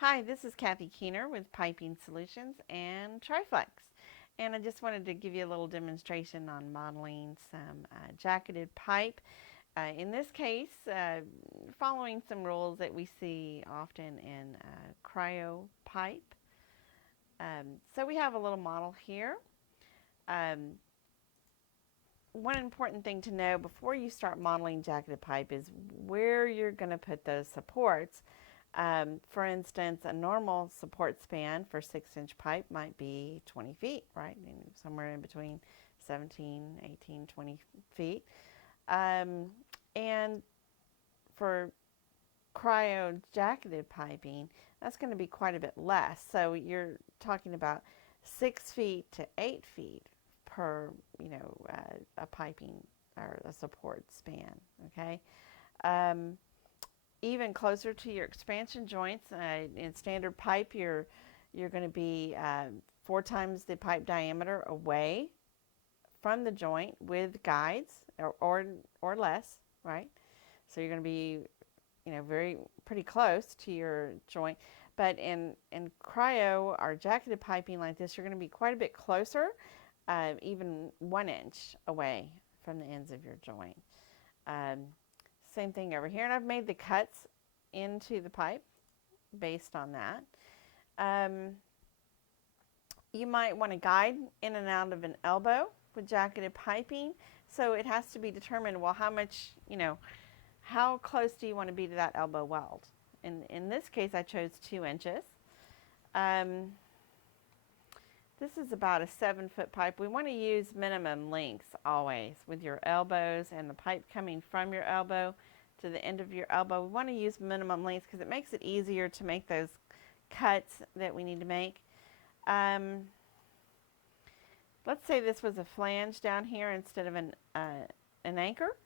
Hi, this is Kathy Keener with Piping Solutions and TRIFLEX. And I just wanted to give you a little demonstration on modeling some jacketed pipe. In this case, following some rules that we see often in cryo pipe. So we have a little model here. Um, One important thing to know before you start modeling jacketed pipe is where you're going to put those supports. For instance, a normal support span for 6-inch pipe might be 20 feet, right? Somewhere in between 17, 18, 20 feet. Um, and for cryo jacketed piping, that's going to be quite a bit less. So you're talking about 6 feet to 8 feet per, a piping or a support span, okay? Um, Even closer to your expansion joints. In standard pipe, you're going to be 4 times the pipe diameter away from the joint with guides, or less, right? So you're going to be, very pretty close to your joint. But in cryo or jacketed piping like this, you're going to be quite a bit closer, even 1 inch away from the ends of your joint. Um, Same thing over here, and I've made the cuts into the pipe based on that. Um, you might want to guide in and out of an elbow with jacketed piping, so it has to be determined, well, how much, how close do you want to be to that elbow weld? In this case, I chose 2 inches. Um, this is about a 7-foot pipe. We want to use minimum lengths always with your elbows and the pipe coming from your elbow to the end of your elbow. We want to use minimum lengths because it makes it easier to make those cuts that we need to make. Let's say this was a flange down here instead of an anchor.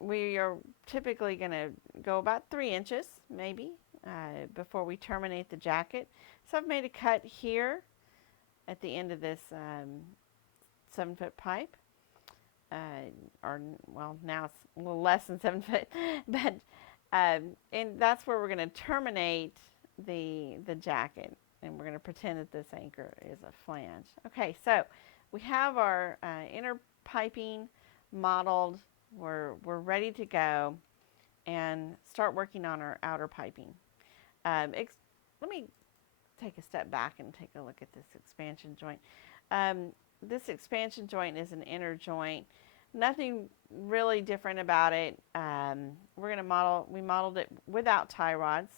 We are typically going to go about 3 inches, maybe, before we terminate the jacket. So I've made a cut here at the end of this 7-foot pipe. Or, well, now it's a little less than 7 foot, but and that's where we're going to terminate the jacket, and we're going to pretend that this anchor is a flange. Okay, so we have our inner piping modeled. We're ready to go and start working on our outer piping. Let me take a step back and take a look at this expansion joint. This expansion joint is an inner joint. Nothing really different about it. We modeled it without tie rods.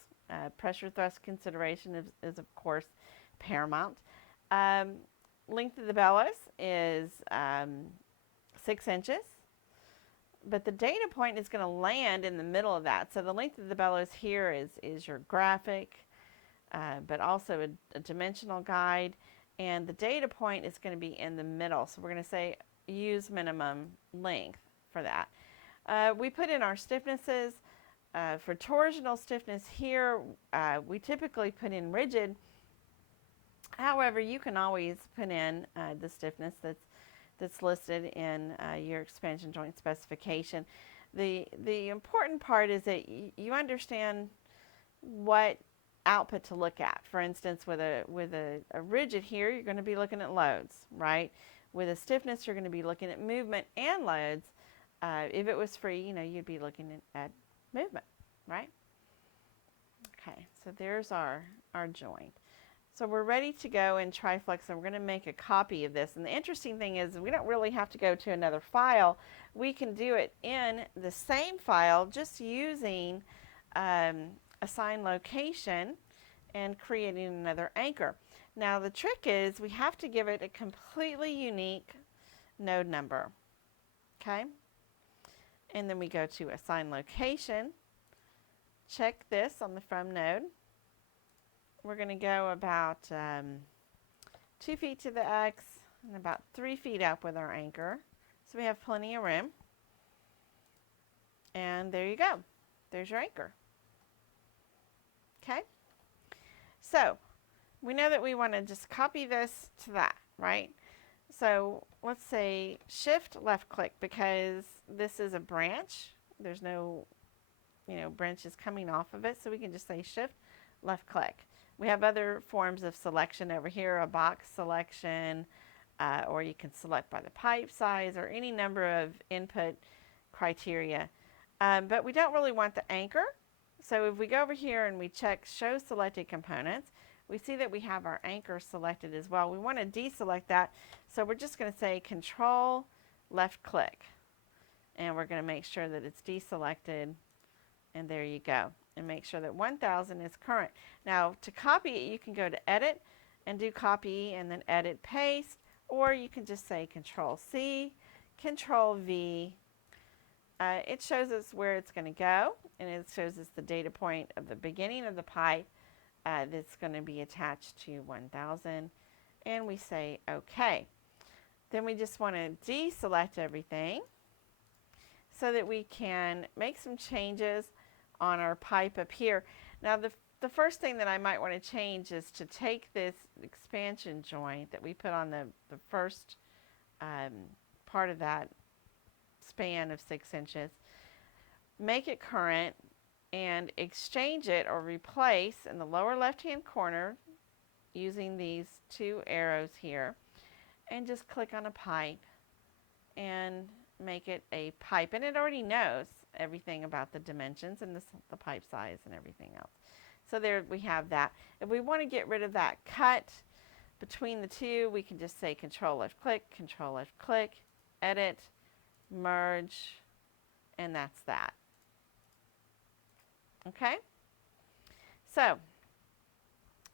Pressure thrust consideration is of course paramount. Length of the bellows is 6 inches, but the data point is going to land in the middle of that. So the length of the bellows here is your graphic, but also a dimensional guide, and the data point is going to be in the middle. So we're going to say use minimum length for that. We put in our stiffnesses. For torsional stiffness here, we typically put in rigid. However, you can always put in the stiffness that's listed in your expansion joint specification. The important part is that you understand what output to look at. For instance, with a rigid here, you're going to be looking at loads, right? With a stiffness, you're going to be looking at movement and loads. If it was free, you'd be looking at movement, right? Okay, so there's our joint. So we're ready to go in TRIFLEX, and we're going to make a copy of this. And the interesting thing is we don't really have to go to another file. We can do it in the same file just using assign location and creating another anchor. Now the trick is we have to give it a completely unique node number. Okay? And then we go to assign location. Check this on the from node. We're going to go about 2 feet to the X and about 3 feet up with our anchor. So we have plenty of room. And there you go. There's your anchor. Okay? So we know that we want to just copy this to that, right? So let's say shift left click because this is a branch. There's no branches coming off of it. So we can just say shift left click. We have other forms of selection over here, a box selection, or you can select by the pipe size or any number of input criteria. But we don't really want the anchor. So if we go over here and we check show selected components, we see that we have our anchor selected as well. We want to deselect that, so we're just going to say control left click, and we're going to make sure that it's deselected, and there you go, and make sure that 1000 is current. Now to copy it, you can go to edit and do copy and then edit paste, or you can just say control C, control V. It shows us where it's going to go, and it shows us the data point of the beginning of the pipe that's going to be attached to 1000, and we say OK. Then we just want to deselect everything so that we can make some changes on our pipe up here. Now the first thing that I might want to change is to take this expansion joint that we put on the first part of that span of 6 inches, make it current, and exchange it or replace in the lower left hand corner using these 2 arrows here, and just click on a pipe and make it a pipe. And it already knows everything about the dimensions and the pipe size and everything else. So there we have that. If we want to get rid of that cut between the two, we can just say control left click, edit, merge, and that's that. Okay? So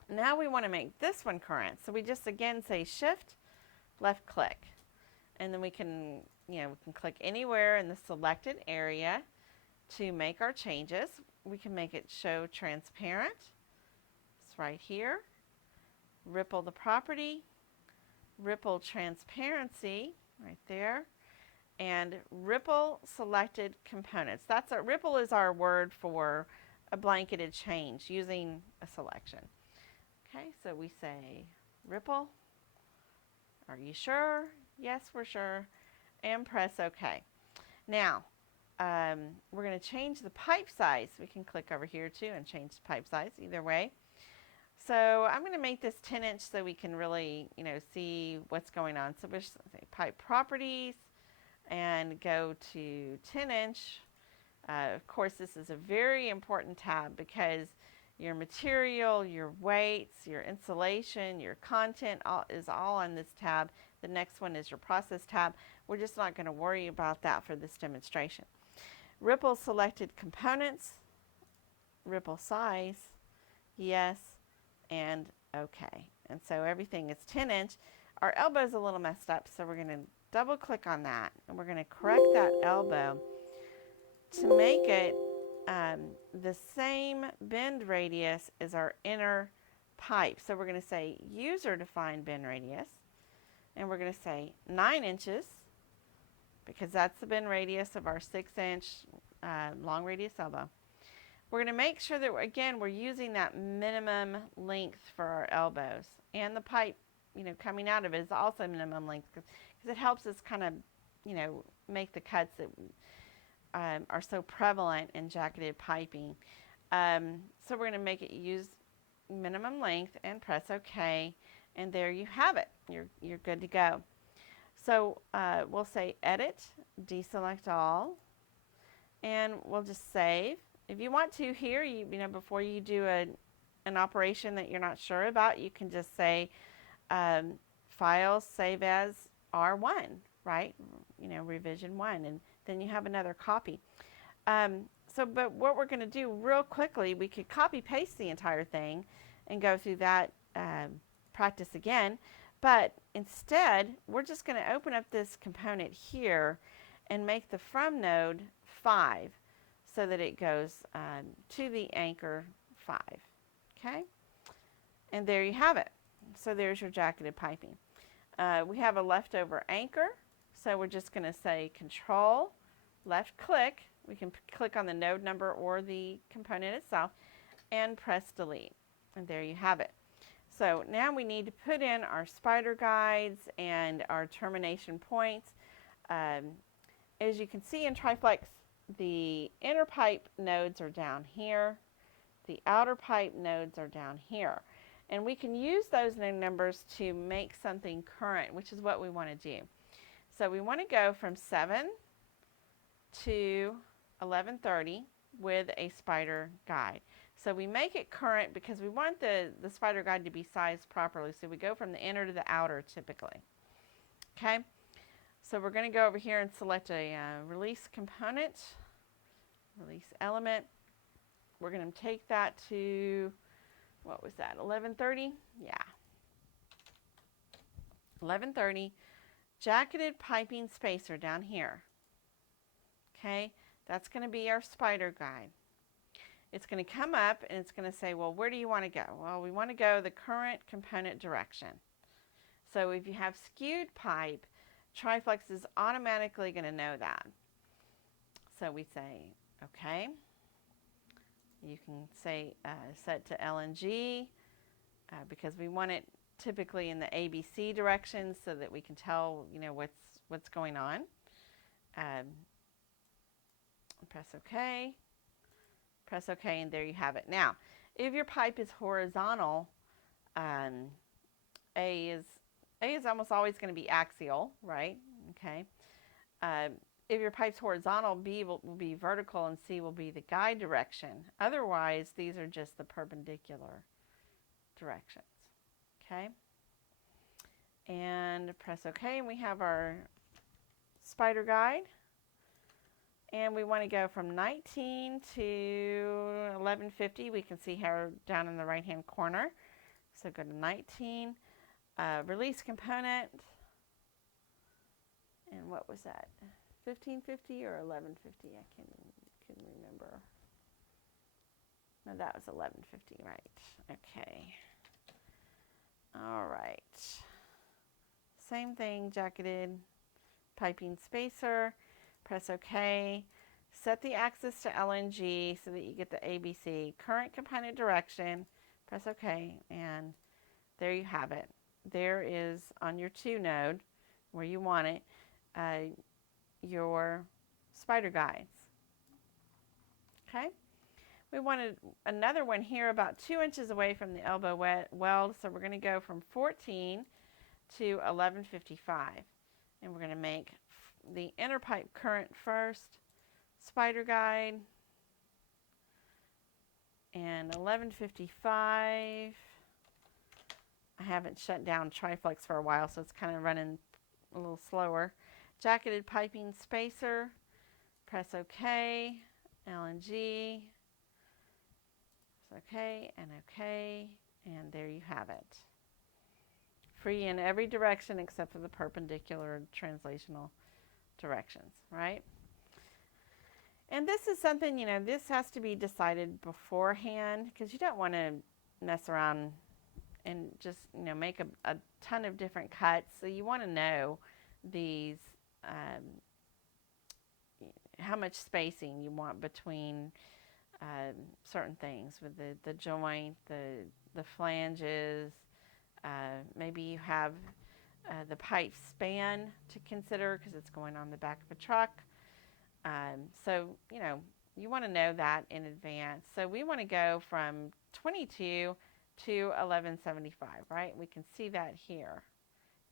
now we want to make this one current. So we just again say shift left click, and then we can click anywhere in the selected area to make our changes. We can make it show transparent. It's right here. Ripple the property, ripple transparency right there, and ripple selected components. Ripple is our word for a blanketed change using a selection. Okay, so we say ripple. Are you sure? Yes, we're sure. And press OK. Now, we're going to change the pipe size. We can click over here too and change the pipe size either way. So I'm going to make this 10 inch so we can really, see what's going on. So we'll say pipe properties and go to 10 inch. Of course, this is a very important tab because your material, your weights, your insulation, your content is all on this tab. The next one is your process tab. We're just not going to worry about that for this demonstration. Ripple selected components, ripple size, yes, and OK. And so everything is 10 inch. Our elbow is a little messed up, so we're going to double click on that, and we're going to correct that elbow to make it the same bend radius as our inner pipe. So we're going to say user defined bend radius, and we're going to say 9 inches because that's the bend radius of our 6 inch long radius elbow. We're going to make sure that, again, we're using that minimum length for our elbows, and the pipe coming out of it is also minimum length because it helps us kind of make the cuts that are so prevalent in jacketed piping. So we're going to make it use minimum length and press OK, and there you have it. You're good to go. So we'll say edit, deselect all, and we'll just save. If you want to here, before you do an operation that you're not sure about, you can just say File, Save As R1, right? Revision 1, and then you have another copy. But what we're going to do real quickly, we could copy paste the entire thing and go through that practice again, but instead we're just going to open up this component here and make the from node 5 so that it goes to the anchor 5. Okay, and there you have it. So there's your jacketed piping. We have a leftover anchor, so we're just going to say control left click. We can click on the node number or the component itself and press delete, and there you have it. So now we need to put in our spider guides and our termination points. As you can see in TRIFLEX, the inner pipe nodes are down here. The outer pipe nodes are down here. And we can use those node numbers to make something current, which is what we want to do. So we want to go from 7 to 1130 with a spider guide. So we make it current because we want the spider guide to be sized properly. So we go from the inner to the outer typically. Okay, so we're going to go over here and select a release component, release element. We're going to take that to, what was that, 1130? Yeah. 1130, jacketed piping spacer down here. Okay, that's going to be our spider guide. It's going to come up and it's going to say, well, where do you want to go? Well, we want to go the current component direction. So if you have skewed pipe, TRIFLEX is automatically going to know that. So we say, okay. You can say set to LNG because we want it typically in the ABC direction so that we can tell, you know, what's going on. Press OK. Press OK, and there you have it. Now, if your pipe is horizontal, A is almost always going to be axial, right? Okay. If your pipe's horizontal, B will be vertical and C will be the guide direction. Otherwise, these are just the perpendicular directions. Okay. And press OK, and we have our spider guide. And we want to go from 19 to 1150. We can see here down in the right-hand corner. So go to 19, release component. And what was that? 1550 or 1150? I couldn't remember. No, that was 1150, right? Okay. All right. Same thing, jacketed piping spacer. Press OK. Set the axis to LNG so that you get the ABC. Current component direction. Press OK, and there you have it. There is on your 2 node where you want it, your spider guides. Okay. We wanted another one here about 2 inches away from the elbow weld, so we're going to go from 14 to 1155, and we're going to make the inner pipe current first, spider guide, and 1155. I haven't shut down TRIFLEX for a while, so it's kind of running a little slower. Jacketed piping spacer, press OK, LNG, OK, and there you have it. Free in every direction except for the perpendicular translational directions, right? And this is something, you know, this has to be decided beforehand because you don't want to mess around and just, you know, make a ton of different cuts. So you want to know these, how much spacing you want between certain things with the joint, the flanges. Maybe you have the pipe span to consider because it's going on the back of a truck. So, you know, you want to know that in advance. So we want to go from 22 to 1175, right? We can see that here.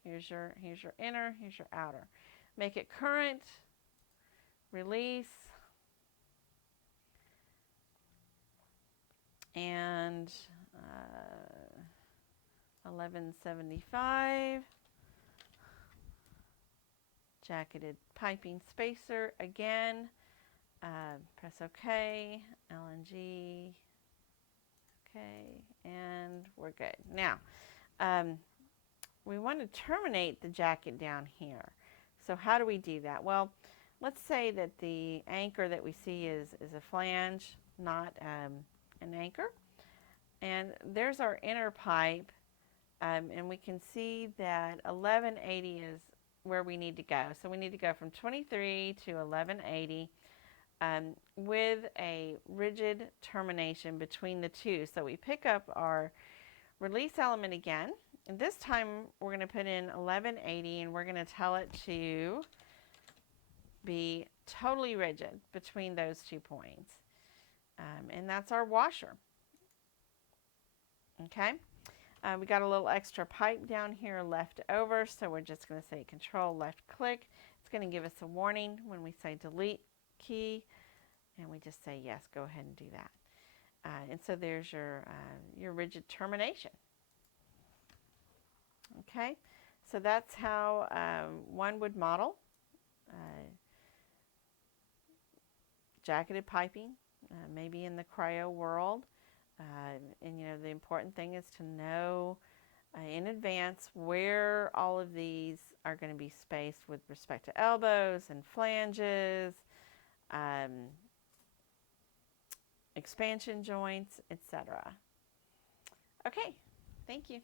Here's your inner, here's your outer. Make it current, release, and 1175. Jacketed piping spacer again. Press OK, LNG, okay, and we're good. Now, we want to terminate the jacket down here. So how do we do that? Well, let's say that the anchor that we see is a flange, not an anchor. And there's our inner pipe, and we can see that 1180 is where we need to go. So we need to go from 23 to 1180 with a rigid termination between the two. So we pick up our release element again, and this time we're going to put in 1180 and we're going to tell it to be totally rigid between those 2 points. And that's our washer. Okay, we got a little extra pipe down here left over, so we're just going to say Control left click. It's going to give us a warning when we say delete key, and we just say yes, go ahead and do that. And so there's your rigid termination. Okay, so that's how one would model jacketed piping, maybe in the cryo world. And the important thing is to know in advance where all of these are going to be spaced with respect to elbows and flanges, expansion joints, etc. Okay, thank you.